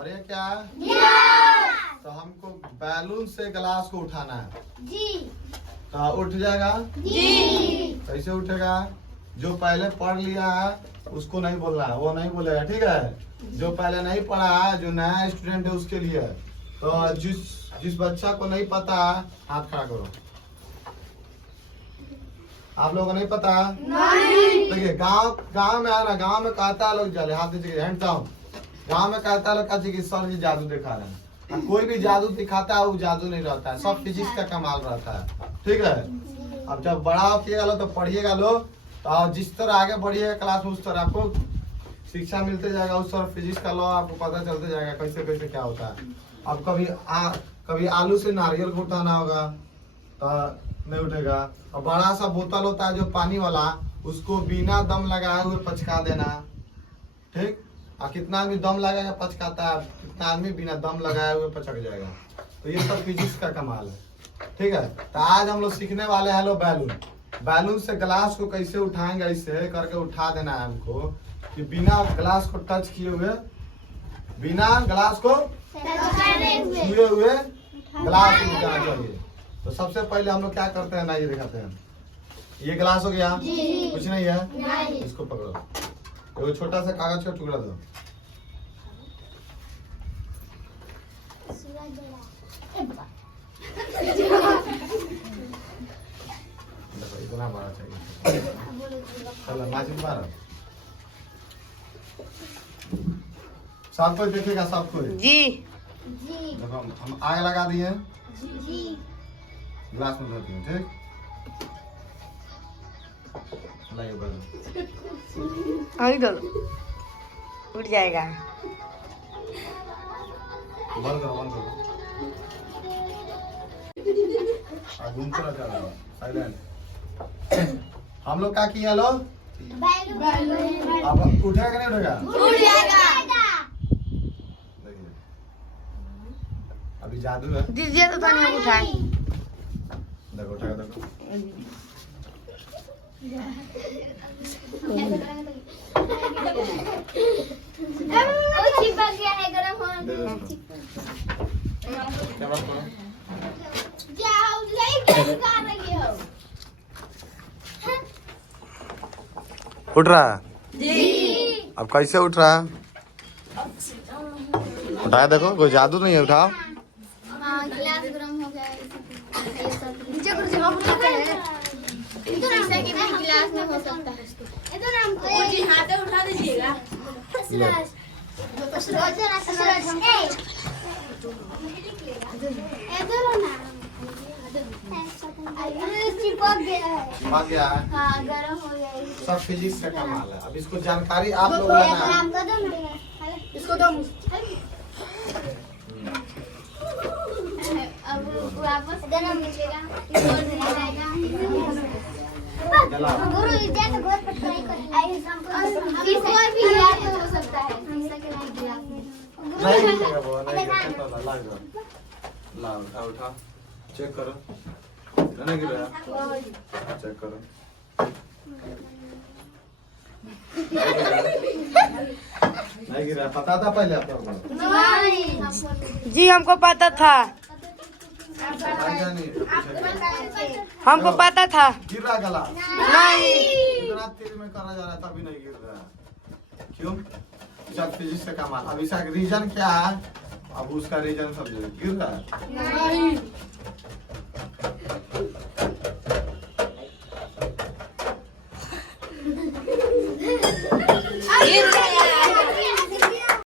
और ये क्या है? तो हमको बैलून से गिलास को उठाना है जी। तो उठ जाएगा जी। कैसे उठेगा? जो पहले पढ़ लिया है उसको नहीं बोलना है, वो नहीं बोलेगा, ठीक है। जो पहले नहीं पढ़ा है, जो नया स्टूडेंट है उसके लिए। तो जिस बच्चा को नहीं पता है हाथ खड़ा करो। आप लोगों को नहीं पता? नहीं। देखिए गांव में है ना, गांव में कहता है लोग चले हाथ नीचे हैंड डाउन। गांव में कहता है लोग कहते कि सर जी जादू दिखा रहे हैं। कोई भी जादू दिखाता है वो जादू नहीं रहता है, सब फिजिक्स का कमाल रहता है, ठीक है। अब जब बड़ा होगा लो तो पढ़िएगा लो, तो जिस तरह आगे बढ़िएगा क्लास में उस तरह आपको शिक्षा मिलते जाएगा, उस तरह फिजिक्स का लॉ आपको पता चलते जाएगा कैसे कैसे क्या होता है। अब कभी आलू से नारियल को उठाना होगा तो नहीं उठेगा। और बड़ा सा बोतल होता है जो पानी वाला, उसको बिना दम लगाए हुए पचका देना, ठीक। और कितना आदमी दम लगाएगा पचकाता है, कितना आदमी बिना दम लगाए हुए पचक जाएगा। तो ये सब फिजिक्स का कमाल है, ठीक है। तो आज हम लोग सीखने वाले हैं बैलून। बैलून से ग्लास को कैसे उठाएंगे, ऐसे करके उठा देना है हमको कि बिना ग्लास को टच किए हुए, बिना ग्लास को छुए हुए ग्लास को उठाना चाहिए। तो सबसे पहले हम लोग क्या करते हैं ना, ये दिखाते हैं। ये ग्लास हो गया, कुछ नहीं है, इसको पकड़ो, एक छोटा सा कागज का टुकड़ा दो। इतना बड़ा चाहिए, चलो माचिस मारो। सब कोई देखेगा, सब कोई जी। देखो हम आग लगा दिए, ग्लास में धर दिए, ठीक। लाइए अभी दो उठ जाएगा। बंद करो, बंद करो। घूमते रहो, चलो साइलेंट। हम लोग क्या किया लो, अब उठेगा कि नहीं उठेगा? देखिए अभी जादू है, दीजिए तो थाने हम उठाए। देखो उठेगा, देखो चिपक गया है, गरम हो दे दो इसको। कैमरा खोलो। जाओ लाइट लगा रही हो। उठ रहा है जी। अब कैसे उठ रहा है? उठाया, देखो कोई जादू नहीं है, उठाओ। हाँ गिलास गरम हो गया है, नीचे कर जगह पर रखते हैं। ऐसा कि नहीं गिलास में हो सकता है। इधर हम जी हाथ उठा दीजिएगा। चिपक गया है। चिपक गया है, हाँ गरम हो गया है। सब फिजिक्स का कमाल है। अब इसको जानकारी आप लोग लेना है। इसको दो। अब वापस गरम लीजिएगा। गुरु इज्जत बहुत पटकाई कर। इस बार भी याद हो सकता है। शीशा के नहीं गिलास में। नहीं गिरेगा वो, नहीं गिरेगा। तो ला दो, ला उठा, चेक करो, नहीं गिरा, चेक करो, नहीं गिरा। पता था पहले आप लोगों को? नहीं। जी हमको पता था, नहीं, हमको पता था। गिर रहा गला नहीं। इतना तेज में करा जा रहा था, तभी नहीं गिर रहा। क्यों? सब फिजिक्स से कमाल। अब इसका रीजन क्या है? अब उसका रीजन समझो। गिर रहा है, गिर